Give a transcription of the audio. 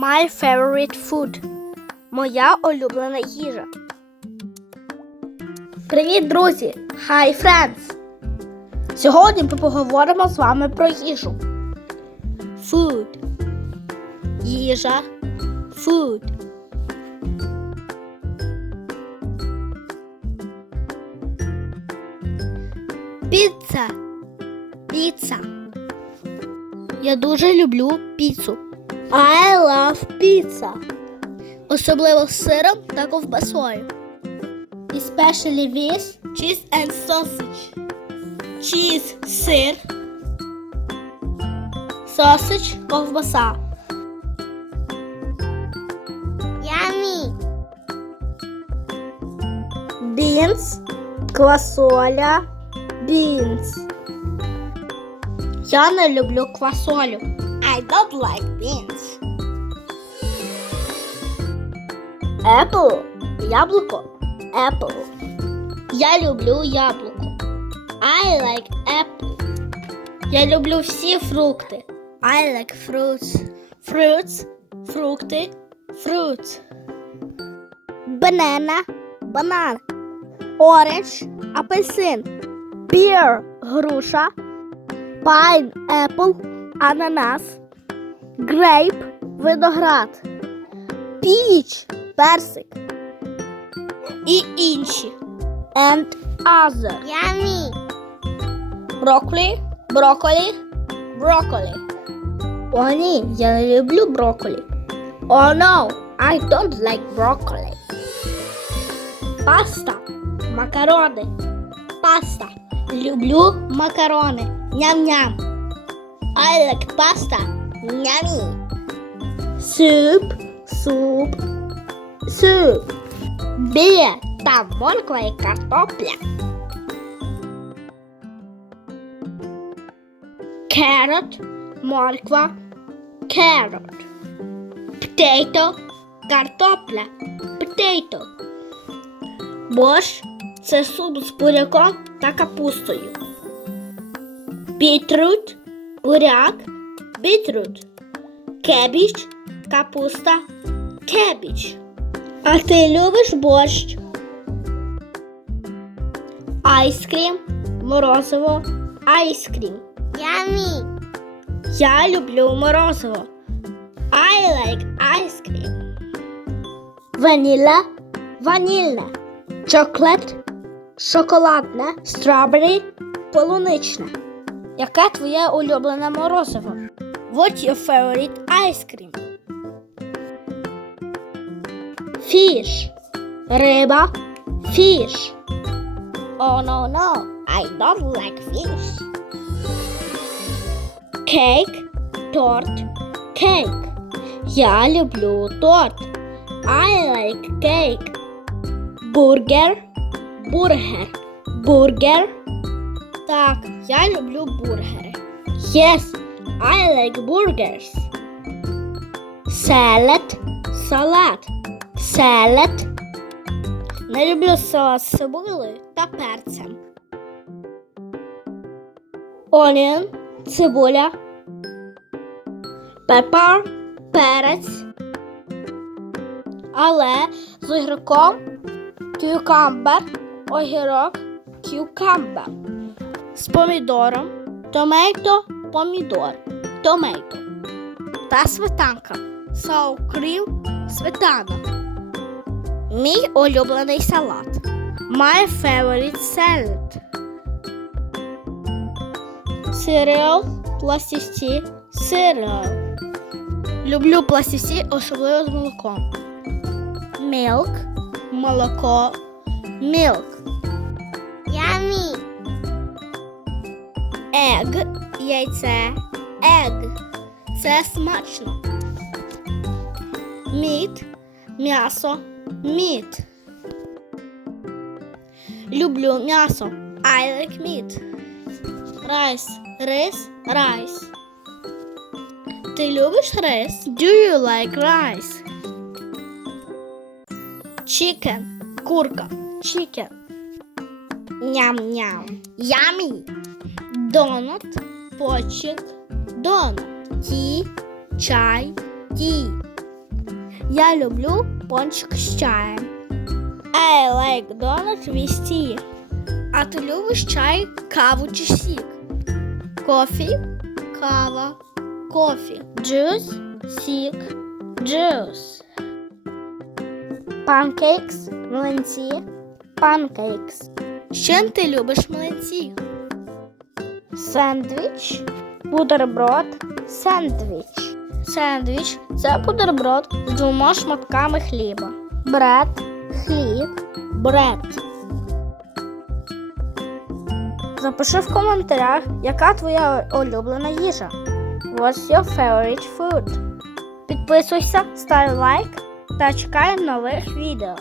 My favorite food. Моя улюблена їжа. Привіт, друзі! Hi, friends! Сьогодні ми поговоримо з вами про їжу. Food. Їжа. Food. Піца. Піца. Я дуже люблю піцу. I love pizza. Особливо з сиром та ковбасою. Especially with cheese and sausage. Cheese – сир. Sausage – ковбаса. Yummy. Beans – квасоля. Beans. Я не люблю квасолю. I don't like beans. Apple. Яблуко. Apple. Я люблю яблуко. I like apple. Я люблю всі фрукти. I like fruits. Fruits. Фрукти. Fruits. Banana. Банан. Orange. Апельсин. Pear. Груша. Pineapple – ананас, грейп – виноград, піч – персик і інші. And other. Yummy. Брокколі, брокколі, брокколі. О, ні, я не люблю брокколі. Oh no, I don't like broccoli. Паста, макарони, паста. Люблю макарони. Ням-ням. I like pasta. Yummy. Суп, суп, суп. Біля та морква і картопля. Carrot, морква, carrot. Potato, картопля, potato. Борщ – це суп з буряком та капустою. Бітрут, буряк, бітрут. Кебіч, капуста, кебіч. А ти любиш борщ? Айскрім, морозиво, айскрім. Yummy. Я люблю морозиво. I like ice cream. Ваніла, ванільне. Чоклет, шоколадне, стробері, полуничне. Яке твоє улюблене морозиво? What's your favorite ice cream? Fish. Риба. Fish. Oh no no, I don't like fish. Cake. Торт. Cake. Я люблю торт. I like cake. Бургер. Бургер. Бургер. Так, я люблю бургери. Yes, I like burgers. Салат. Салат. Салат. Не люблю салат з цибулею та перцем. Onion. Цибуля. Pepper. Перець. Але з огірком кюкамбер, огірок, кюкамбер. З помідором, томейто, помідор, томейто. Та сметанка. Cream, сметана. Мій улюблений салат. My favorite salad. Cereal, пластівці, cereal. Люблю пластівці, особливо з молоком. Milk, молоко, milk. Yummy. Egg, яйце, egg. Це смачно. Meat, м'ясо, meat. Люблю м'ясо. I like meat. Райс, рис, райс. Ти любиш рис? Do you like rice? Chicken. Курка. Chicken. Ням-ням. Yummy. Донат. Почек. Донат. Ті. Чай. Ті. Я люблю пончик з чаєм. I like donut with tea. А ти любиш чай, каву чи сік? Кофі, кава, кофі. Джус, сік, джус. Панкейкс, млинці, панкейкс. З чим ти любиш млинці? Сендвіч, бутерброд, сендвіч. Сендвіч це бутерброд з двома шматками хліба. Бред, хліб, бред. Запиши в коментарях, яка твоя улюблена їжа. What's your favorite food? Підписуйся, став лайк та чекай нових відео.